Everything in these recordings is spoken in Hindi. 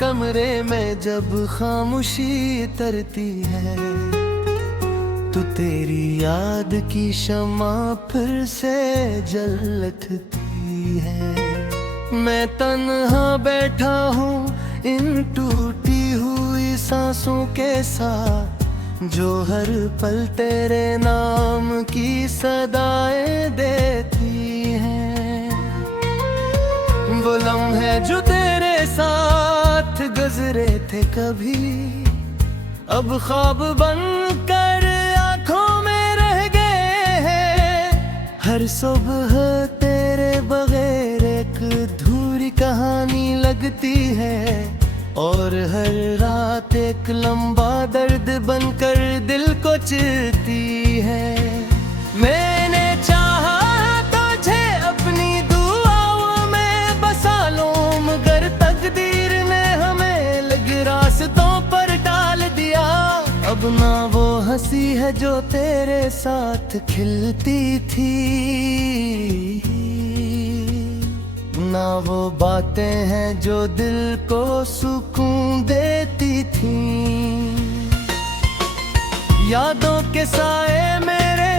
कमरे में जब खामोशी तरती है तो तेरी याद की शम्मा फिर से जल उठती है। मैं तन्हा बैठा हूँ इन टूटी हुई सांसों के साथ, जो हर पल तेरे नाम की सदाएं देती हैं। वो लम्हे जो तेरे साथ गुजरे थे कभी, अब ख्वाब बनकर आंखों में रह गए हैं। हर सुबह तेरे बगैर एक अधूरी कहानी लगती है, और हर रात एक लंबा दर्द बनकर दिल को चिरती है। मैंने चाहा तुझे अपनी दुआओं में बसा लूं, मगर तकदीर ने हमें अलग रास्तों पर डाल दिया। अब ना वो हंसी है जो तेरे साथ खिलती थी, ना वो बातें हैं जो दिल को सुकून देती थी। यादों के साए मेरे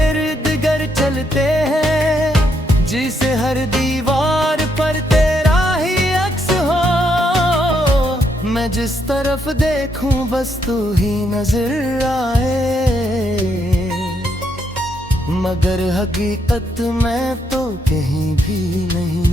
इर्द गिर्द चलते हैं, जिसे हर दीवार पर तेरा ही अक्स हो। मैं जिस तरफ देखूं बस तू ही नजर आए, मगर हकीकत में तो कहीं भी नहीं।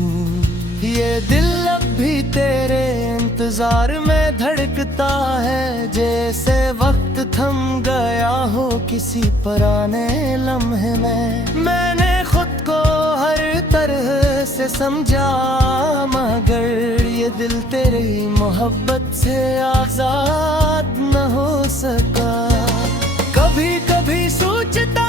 ये दिल अब भी तेरे इंतजार में धड़कता है, जैसे वक्त थम गया हो किसी पुराने लम्हे में। मैंने खुद को हर तरह से समझा, मगर ये दिल तेरी मोहब्बत से आजाद न हो सका। कभी कभी सोचता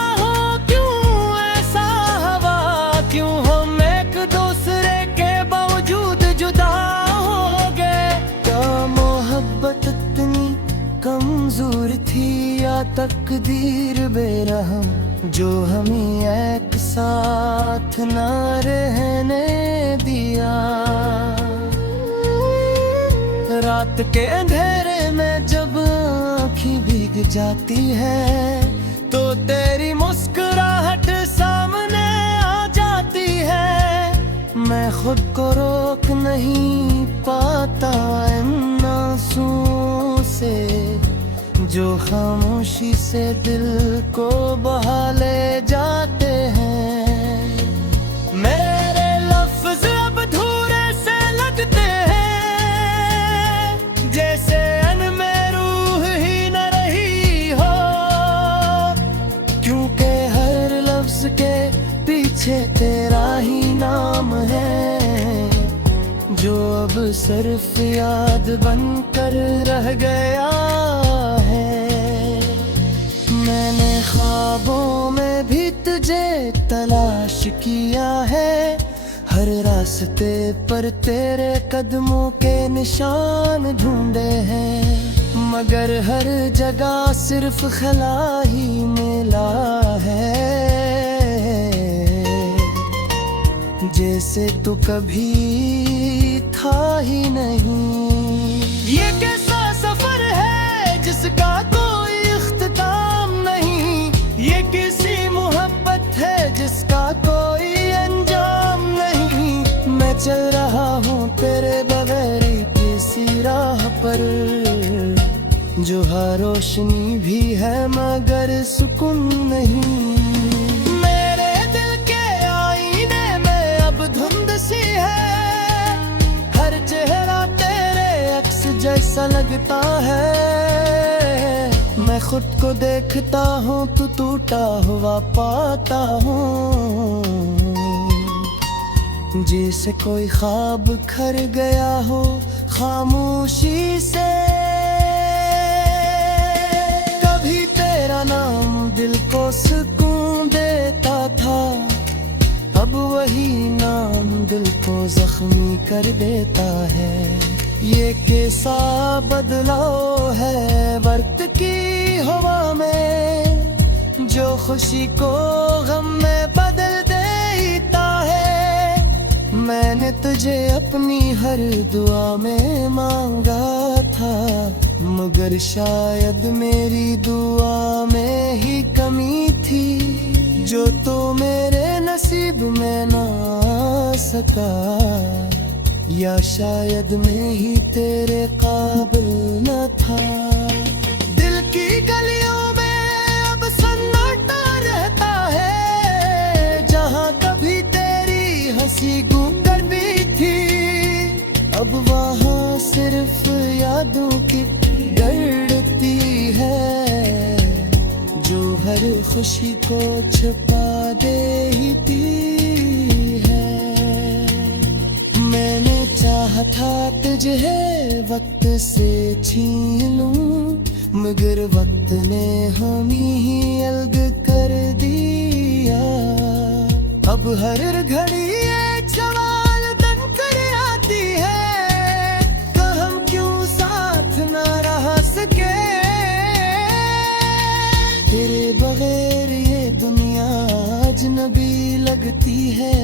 कमजोर थी या तकदीर बेरहम, जो हमें एक साथ न रहने दिया। रात के अंधेरे में जब आँखें भीग जाती है, तो तेरी मुस्कुराहट सामने आ जाती है। मैं खुद को रोक नहीं पाता इन आंसुओं से, जो खामोशी से दिल को बहा ले जाते हैं। मेरे लफ्ज अब अधूरे से लगते हैं, जैसे में रूह ही न रही हो, क्योंकि हर लफ्ज के पीछे तेरा ही नाम है, जो अब सिर्फ याद बनकर रह गया है। मैंने ख्वाबों में भी तुझे तलाश किया है, हर रास्ते पर तेरे कदमों के निशान ढूंढे हैं, मगर हर जगह सिर्फ खला ही मिला है। जैसे तू कभी था ही नहीं। ये कैसा सफर है जिसका कोई इख्तिताम नहीं, ये किसी मोहब्बत है जिसका कोई अंजाम नहीं। मैं चल रहा हूँ तेरे बगैर किसी राह पर, जो हर रोशनी भी है मगर सुकून नहीं। सी है हर चेहरा तेरे अक्स जैसा लगता है। मैं खुद को देखता हूँ तो टूटा हुआ पाता हूँ, जैसे कोई ख्वाब खर गया हो खामोशी से। कभी तेरा नाम दिल को सुकून देता था, अब वही नाम दिल को जख्मी कर देता है। ये कैसा बदलाव है वक्त की हवा में, जो खुशी को गम में बदल देता है। मैंने तुझे तुझे अपनी हर दुआ में मांगा था, मगर शायद मेरी दुआ में ही कमी थी, जो तो मेरे नसीब में ना सका, या शायद मैं ही तेरे काबिल न था। दिल की गलियों में अब सन्नाटा रहता है, जहाँ कभी तेरी हंसी गूंजकर भी थी, अब वहाँ सिर्फ यादों की गड़ती है, जो हर खुशी को छुपा देती है। मैंने चाहा था तुझे वक्त से छीन लूं, मगर वक्त ने हम ही अलग कर दिया। अब हर घड़ी एक सवाल तन कर आती है, कि हम क्यों साथ ना रह सके। तेरे बगैर ये दुनिया अजनबी लगती है,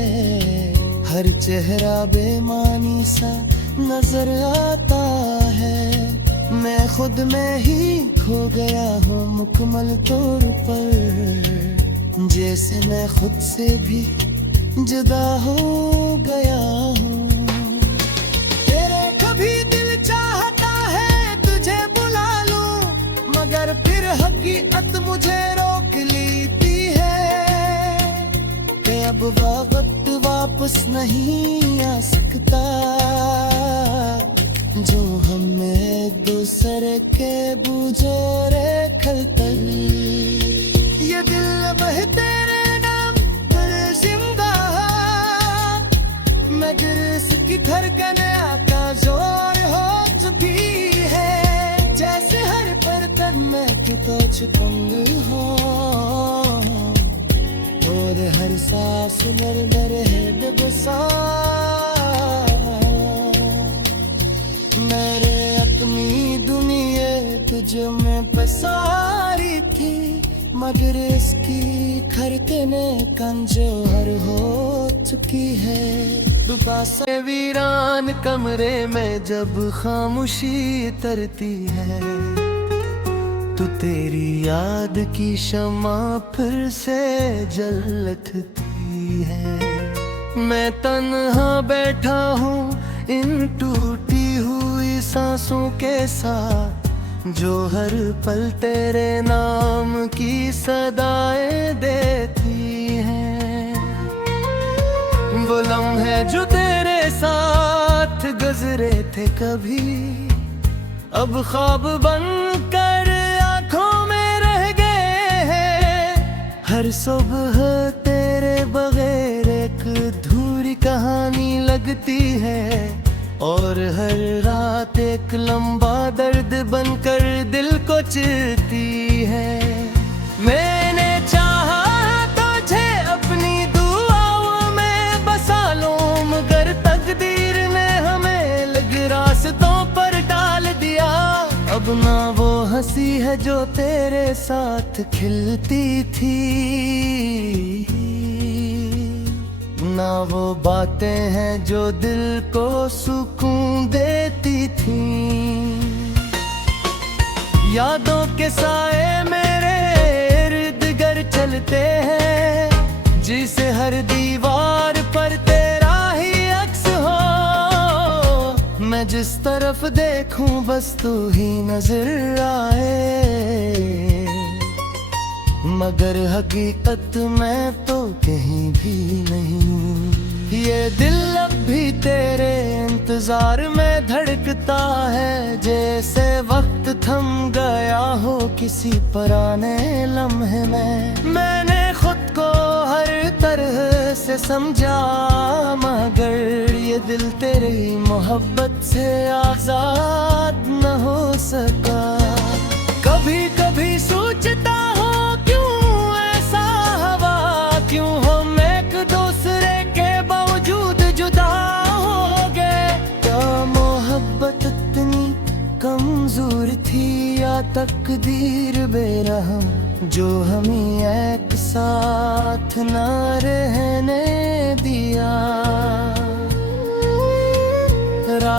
हर चेहरा बेमानी सा नजर आता है। मैं खुद में ही खो गया हूँ मुकम्मल तौर पर, जैसे मैं खुद से भी जुदा हो गया हूँ। तेरे कभी दिल चाहता है तुझे बुला लूं, मगर फिर हकीकत मुझे रोक लेती है, कि अब वक्त वापस नहीं आ सकता, जो हमें दूसरे के बुझोरे खलतर। ये दिल बह तेरे नाम पर जिंदा, मगर इसकी धड़कन का जोर हो चुकी है, जैसे हर पलक में तो चिपंग हो, और हर सांस मर है बेबसा। मेरे अपनी दुनिया तुझ में पसारी थी, मगर इसकी खरकने कंजोर हो चुकी है। दुपासे वीरान कमरे में जब खामोशी तरती है, तो तेरी याद की शमा फिर से जल उठती है। मैं तन्हा बैठा हूँ इन टूटी हुई सांसों के साथ, जो हर पल तेरे नाम की सदाएं देती हैं। वो लम्हे जो तेरे साथ गुजरे थे कभी, अब ख्वाब बनकर आंखों में रह गए हैं। हर सुबह तेरे बगैर एक अधूरी कहानी लगती है, और हर रात एक लंबा दर्द बनकर दिल को चिरती है। मैंने चाहा तुझे अपनी दुआओं में बसा लूं, मगर तकदीर ने हमें अलग रास्तों पर डाल दिया। अब ना वो हंसी है जो तेरे साथ खिलती थी, ना वो बातें हैं जो दिल को सुकून देती थी। यादों के साए मेरे इर्द गिर्द चलते हैं, जिसे हर दीवार पर तेरा ही अक्स हो। मैं जिस तरफ देखूं बस तू ही नजर आए, मगर हकीकत में तो कहीं भी नहीं। ये दिल अब भी तेरे इंतजार में धड़कता है, जैसे वक्त थम गया हो किसी पुराने लम्हे में। मैंने खुद को हर तरह से समझा, मगर ये दिल तेरी मोहब्बत से आजाद न हो सका। कभी कभी सोचता हूँ क्यों हम एक दूसरे के बावजूद जुदा हो गए। क्या मोहब्बत इतनी कमजोर थी, या तकदीर बेरहम जो हमें एक साथ न रहने दिया।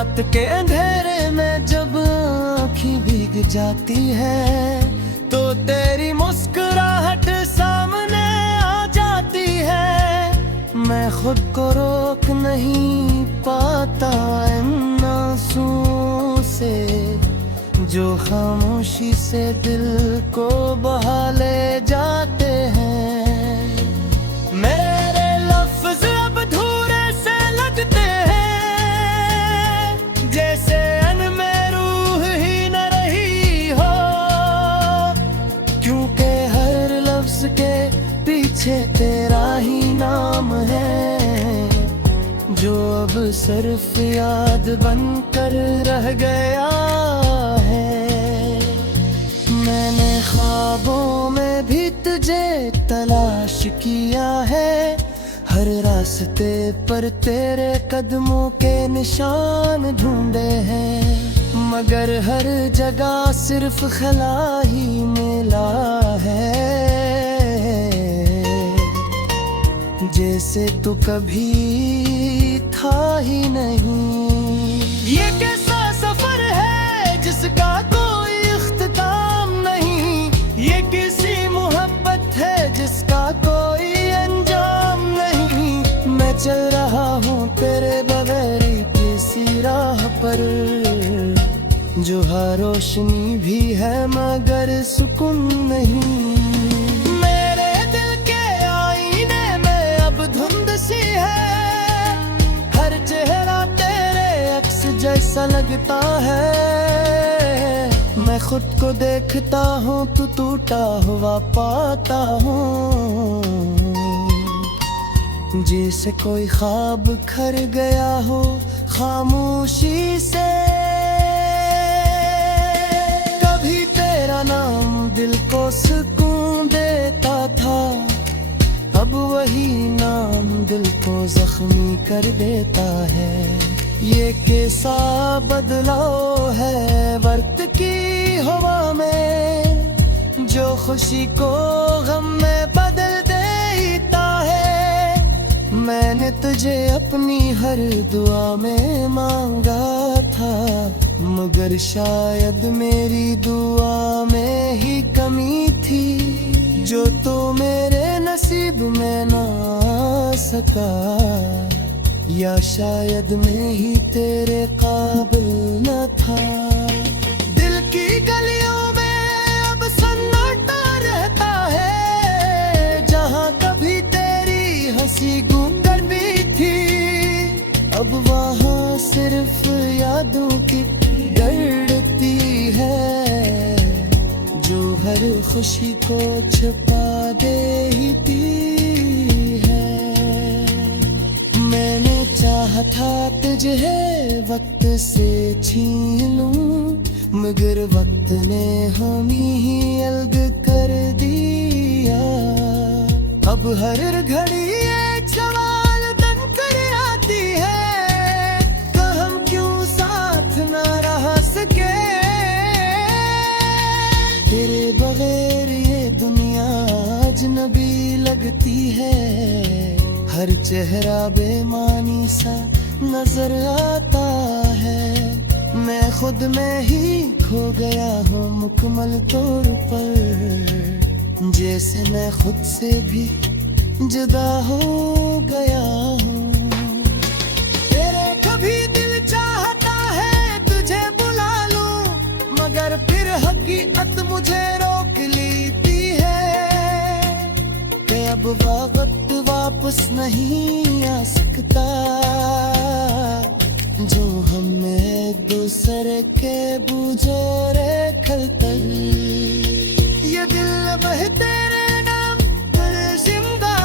रात के अंधेरे में जब आँखें भीग जाती है तो तेरी मुस्कुराहट सामने आ जाती है। मैं खुद को रोक नहीं पाता इन आंसुओं से जो खामोशी से दिल को बहा ले जाते हैं। मेरे लफ्ज़ अब अधूरे से लगते हैं, जैसे में रूह ही न रही हो, क्योंकि हर लफ्ज़ के पीछे तेरा ही नाम है, जो अब सिर्फ याद बनकर रह गया है। मैंने ख्वाबों में भी तुझे तलाश किया है, हर रास्ते पर तेरे कदमों के निशान ढूंढे हैं, मगर हर जगह सिर्फ खला ही मिला है, जैसे तू कभी था ही नहीं। ये कैसा सफर है जिसका कोई इख्तिताम नहीं, ये किसी मोहब्बत है जिसका कोई अंजाम नहीं। मैं चल रहा हूँ तेरे बगैर किसी राह पर, जो हर रोशनी भी है मगर सुकून नहीं। मेरे दिल के आईने में अब धुंध सी है, हर चेहरा तेरे अक्स जैसा लगता है। मैं खुद को देखता हूँ तो टूटा हुआ पाता हूँ, जैसे कोई ख्वाब खर गया हो खामोशी से। कभी तेरा नाम दिल को सुकून देता था, अब वही नाम दिल को जख्मी कर देता है। ये कैसा बदलाव है वक्त की हवा में, जो खुशी को गम में बदल देता है। मैंने तुझे अपनी हर दुआ में मांगा था, मगर शायद मेरी दुआ में ही कमी थी, जो तो मेरे नसीब में ना सका, या शायद मैं ही तेरे काबिल न था। दिल की गलियों में अब सन्नाटा रहता है, जहाँ कभी तेरी हंसी गूंजर भी थी, अब वहाँ सिर्फ यादों की दर्दती है, जो हर खुशी को छुपा देती है। मैंने चाहा था तुझे वक्त से छीन लूं, मगर वक्त ने हम ही अलग कर दिया। अब हर घड़ी एक सवाल बन कर आती है, तो हम क्यों साथ ना रह सके। तेरे बगैर ये दुनिया अजनबी लगती है, हर चेहरा बेमानी सा नजर आता है। मैं खुद में ही खो गया हूँ मुकम्मल तौर पर, जैसे मैं खुद से भी जुदा हो गया हूँ। तेरे कभी दिल चाहता है तुझे बुला लूं, मगर फिर हकीकत मुझे रोक लेती है, कि अब वक्त वापस नहीं आ सकता, जो हमें एक दूसरे के बुझोरे खलतल। ये दिल बह तेरे नाम पर जिंदा,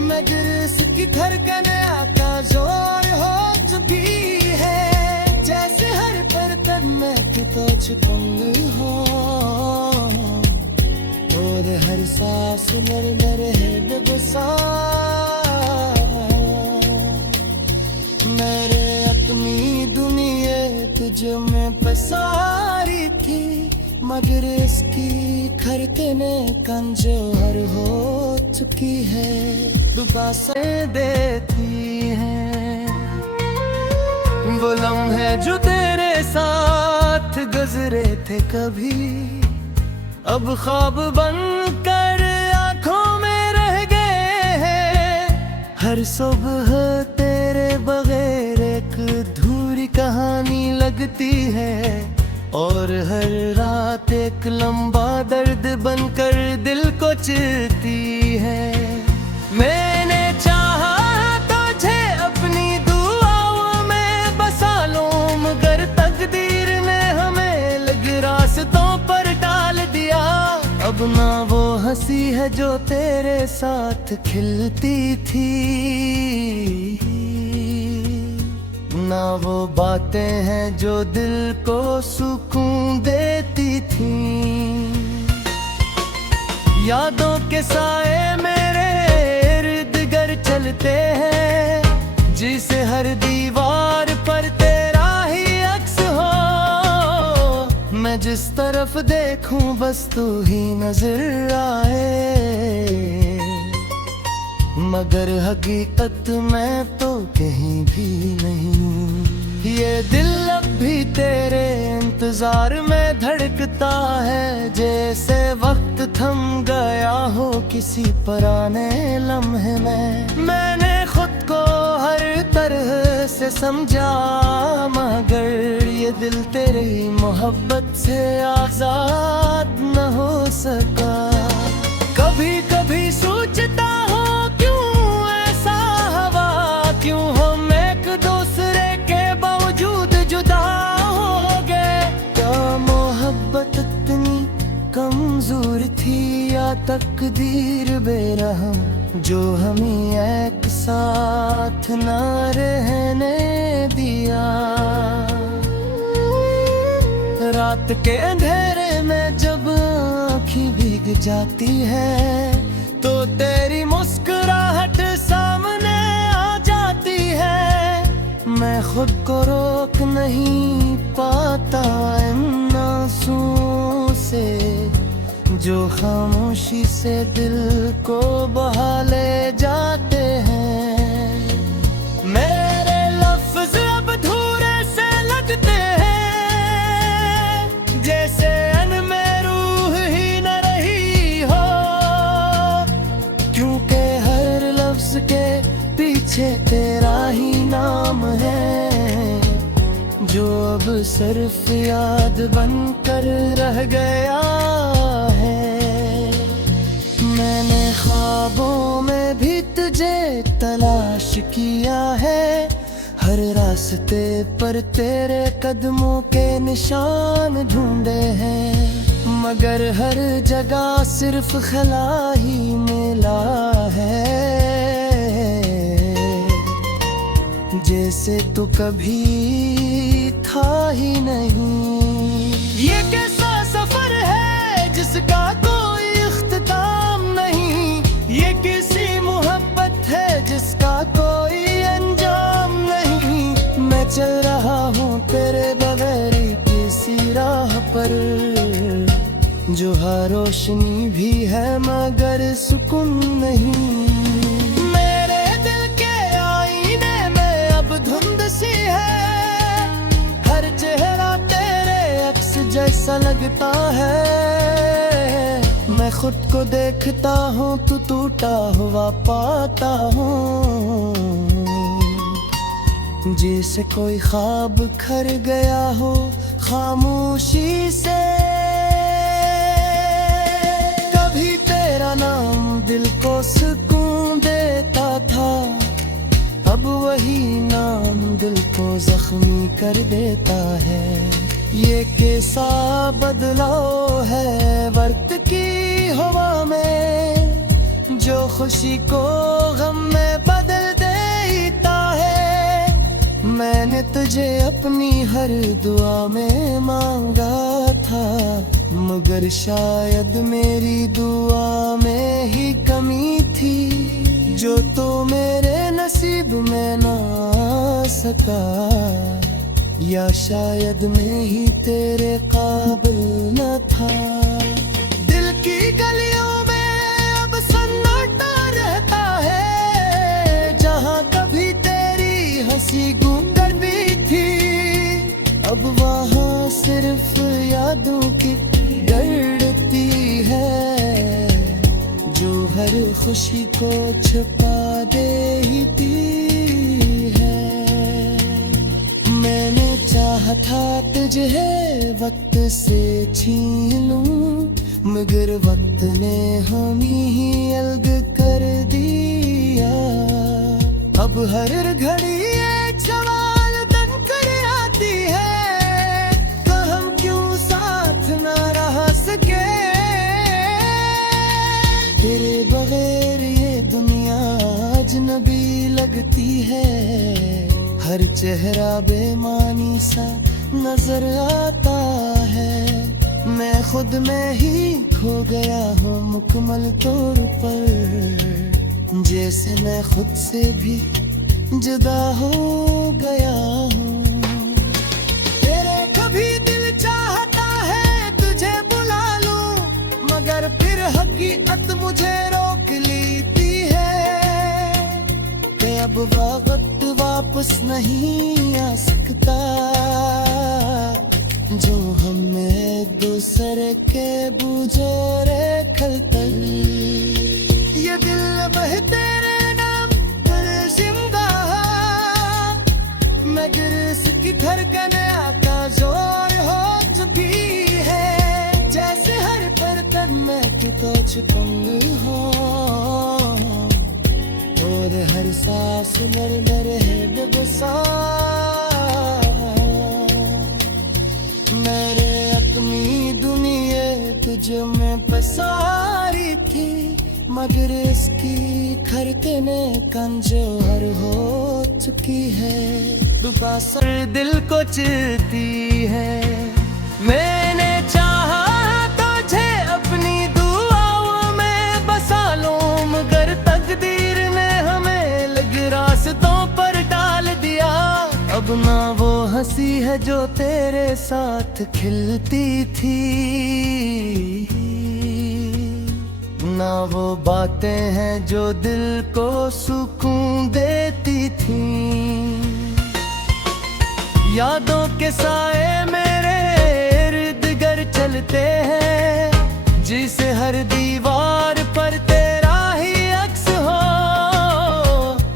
मगर इसकी धड़कने का जोर हो चुकी है, जैसे हर बर्तन में तो छुपंग हो, और हर सांस मर है बेबसा। मेरे अपनी दुनिया तुझ में पसारी थी, मगर इसकी खरकने कमजोर हो चुकी है, डुबा से देती है। वो लम्हे जो तेरे साथ गुजरे थे कभी, अब ख्वाब बनकर आंखों में रह गए हैं। हर सुबह तेरे बगैर एक अधूरी कहानी लगती है, और हर रात एक लंबा दर्द बनकर दिल को चिरती है। मैंने चाहा तुझे अपनी दुआओं में बसा लूं, मगर तकदीर ने हमें अलग रास्तों पर डाल दिया। अब ना वो हंसी है जो तेरे साथ खिलती थी, ना वो बातें हैं जो दिल को सुकून देती थी। यादों के साए मेरे इर्द गिर्द चलते हैं, जिसे हर दीवार पर तेरा ही अक्स हो। मैं जिस तरफ देखूं बस तू ही नजर आए, मगर हकीकत में तो कहीं भी नहीं। ये दिल अब भी तेरे इंतजार में धड़कता है, जैसे वक्त थम गया हो किसी पुराने लम्हे में। मैंने खुद को हर तरह से समझा, मगर ये दिल तेरी मोहब्बत से आजाद न हो सका। कभी कभी सोचता क्यों हम एक दूसरे के बावजूद जुदा हो गए। क्या मोहब्बत इतनी कमजोर थी, या तकदीर बेरहम जो हमें एक साथ न रहने दिया। रात के अंधेरे में जब आँखें भीग जाती है, तो तेरी मुस्कुराहट सामने है। मैं खुद को रोक नहीं पाता इन आंसुओं से, जो खामोशी से दिल को बहा ले जाते हैं। मेरे लफ्ज अब अधूरे से लगते हैं, जैसे में रूह ही न रही हो। क्योंकि हर लफ्ज के पीछे तेरा ही नाम है, जो अब सिर्फ याद बनकर रह गया है। मैंने ख्वाबों में भी तुझे तलाश किया है, हर रास्ते पर तेरे कदमों के निशान ढूंढे हैं, मगर हर जगह सिर्फ खला ही मिला है। जैसे तू कभी था ही नहीं। ये कैसा सफर है जिसका कोई इख्तिताम नहीं, ये किसी मोहब्बत है जिसका कोई अंजाम नहीं। मैं चल रहा हूँ तेरे बगैर किसी राह पर, जो हर रोशनी भी है मगर सुकून नहीं। धुंध सी है, हर चेहरा तेरे अक्स जैसा लगता है। मैं खुद को देखता हूँ तो टूटा हुआ पाता हूँ, जैसे कोई ख्वाब खर गया हो खामोशी से। कभी तेरा नाम दिल को सुकून देता था, अब वही नाम दिल को जख्मी कर देता है। ये कैसा बदलाव है वक्त की हवा में, जो खुशी को गम में बदल देता है। मैंने तुझे अपनी हर दुआ में मांगा था, मगर शायद मेरी दुआ में ही कमी थी, जो तो मेरे नसीब में ना सका। या शायद मैं ही तेरे काबिल न था। दिल की गलियों में अब सन्नाटा रहता है, जहाँ कभी तेरी हंसी गूंज कर भी थी। खुशी को छुपा देती है। मैंने चाहा था तुझे वक्त से छीन लूं, मगर वक्त ने हम ही अलग कर दिया। अब हर घड़ी एक सवाल तन कर आती है, तो हम क्यों साथ ना रह सके। तेरे बगैर ये दुनिया अजनबी लगती है, हर चेहरा बेमानी सा नजर आता है। मैं खुद में ही खो गया हूँ मुकम्मल तौर पर, जैसे मैं खुद से भी जुदा हो गया हूँ। तेरे कभी दिल चाहता है तुझे बुला लूं, मगर फिर हकीकत मुझे रोक लेती है कि अब वक्त वापस नहीं आ सकता, जो हमें दूसरे के बुझोरे खलतर। ये दिल बह तेरे नाम पर जिंदा, मगर इसकी धड़कन का जोर हो चुकी है। जैसे हर बर्तन में कुछ पंग हो, और हर सांस मर है डुबसा। मेरे अपनी दुनिया तुझ में पसारी थी, मगर इसकी खरकने कंजर हो चुकी है। दुबासर दिल को चिरती है। मैंने चाहा तुझे अपनी दुआओं में बसा लूं, मगर तकदीर ने हमें अलग रास्तों पर डाल दिया। अब ना वो हंसी है जो तेरे साथ खिलती थी, ना वो बातें हैं जो दिल को सुकून देती थी। यादों के साए मेरे इर्द गिर्द चलते हैं, जिसे हर दीवार पर तेरा ही अक्स हो।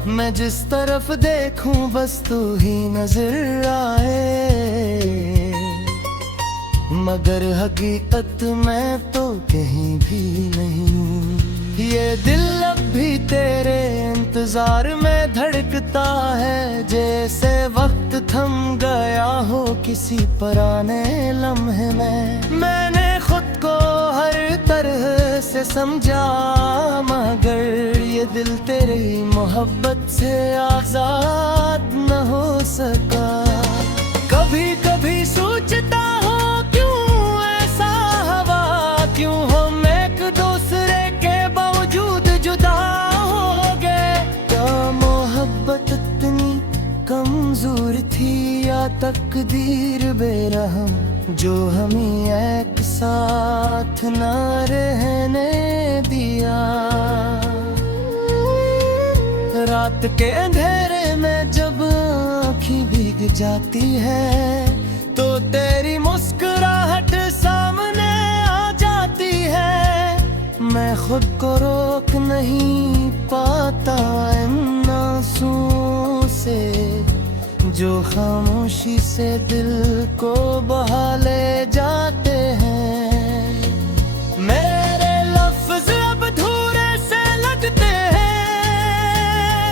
मैं जिस तरफ देखूं बस तू ही नजर आए, मगर हकीकत में तो कहीं भी नहीं। ये दिल अब भी तेरे इंतजार में धड़कता है, जैसे वक्त थम गया हो किसी पुराने लम्हे में। मैंने खुद को हर तरह से समझा, मगर ये दिल तेरी मोहब्बत से आजाद न हो सका। कभी कभी सोचता क्यों हम एक दूसरे के बावजूद जुदा हो गए। क्या मोहब्बत इतनी कमजोर थी, या तकदीर बेरहम जो हमें एक साथ न रहने दिया। रात के अंधेरे में जब आँखें भीग जाती है, तो तेरी मुस्कुराहट सामने है। मैं खुद को रोक नहीं पाता इन आंसुओं से, जो खामोशी से दिल को बहा ले जाते हैं। मेरे लफ्ज अब अधूरे से लगते हैं,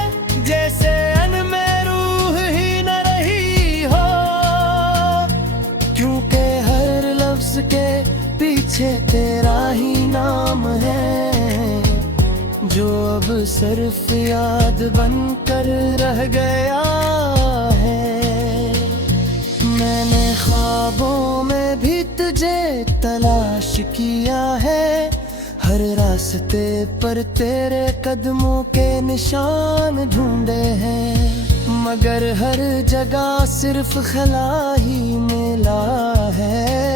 जैसे अनमें रूह ही न रही हो, क्योंकि हर लफ्ज के पीछे तेरा ही नाम है, जो अब सिर्फ याद बनकर रह गया है। मैंने ख्वाबों में भी तुझे तलाश किया है, हर रास्ते पर तेरे कदमों के निशान ढूंढे हैं, मगर हर जगह सिर्फ खला ही मिला है।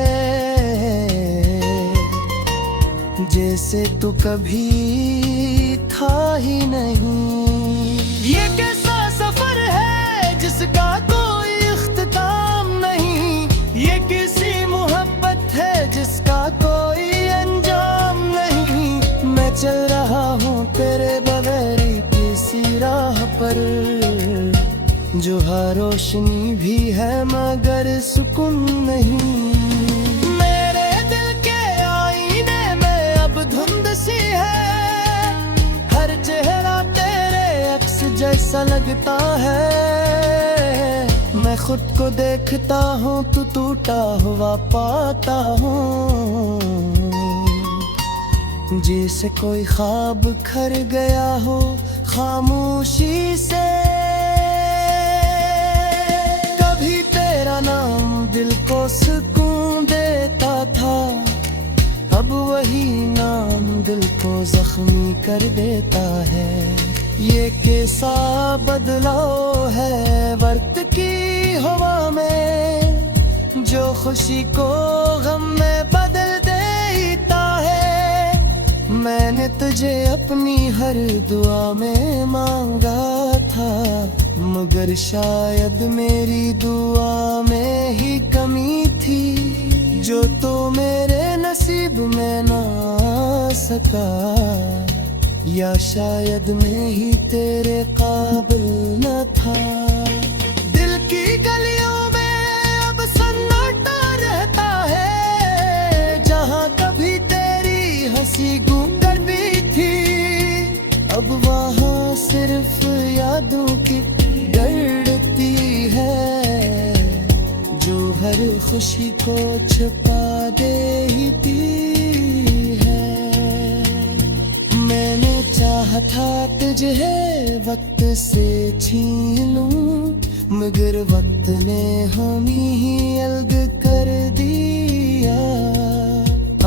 जैसे तू कभी था ही नहीं। ये कैसा सफर है जिसका कोई इख्तिताम नहीं, ये किसी मोहब्बत है जिसका कोई अंजाम नहीं। मैं चल रहा हूँ जो हर रोशनी भी है मगर सुकून नहीं। मेरे दिल के आईने में अब धुंध सी है, हर चेहरा तेरे अक्स जैसा लगता है। मैं खुद को देखता हूँ तो टूटा हुआ पाता हूँ, जैसे कोई ख्वाब खर गया हो खामोशी से। कभी तेरा नाम दिल को सुकून देता था, अब वही नाम दिल को जख्मी कर देता है। ये कैसा बदलाव है वक्त की हवा में, जो खुशी को गम में बदल देता है। मैंने तुझे अपनी हर दुआ में मांगा था, मगर शायद मेरी दुआ में ही कमी थी, जो तो मेरे नसीब में ना आ सका। या शायद मैं ही तेरे काबिल न था। दिल की गलियों में अब सन्नाटा रहता है, जहाँ कभी तेरी हंसी गूंज करती थी, अब वहाँ सिर्फ यादों की डरती है, जो हर खुशी को छुपा देती है। मैंने चाहा था तुझे वक्त से छीन लूं, मगर वक्त ने हम ही अलग कर दिया।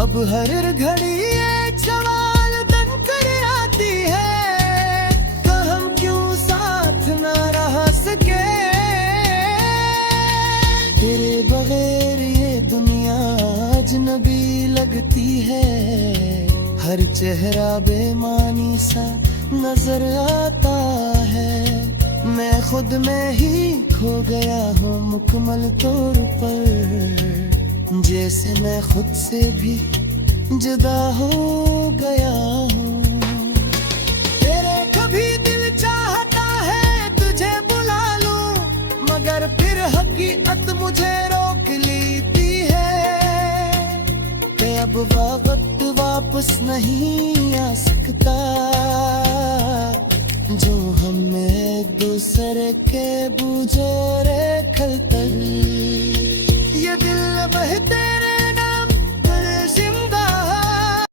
अब हर घड़ी एक सवाल तन कर आती है, कि हम क्यों साथ ना रह सके। तेरे बगैर ये दुनिया अजनबी लगती है, हर चेहरा बेमानी सा नजर आता है। मैं खुद में ही खो गया हूँ मुकम्मल तौर पर, जैसे मैं खुद से भी जुदा हो गया हूँ। तेरे कभी दिल चाहता है तुझे बुला लूं, मगर फिर हकीकत मुझे रोक लेती है, कि अब वक्त वापस नहीं आ सकता, जो हम एक दूसरे के बुझे खलतर।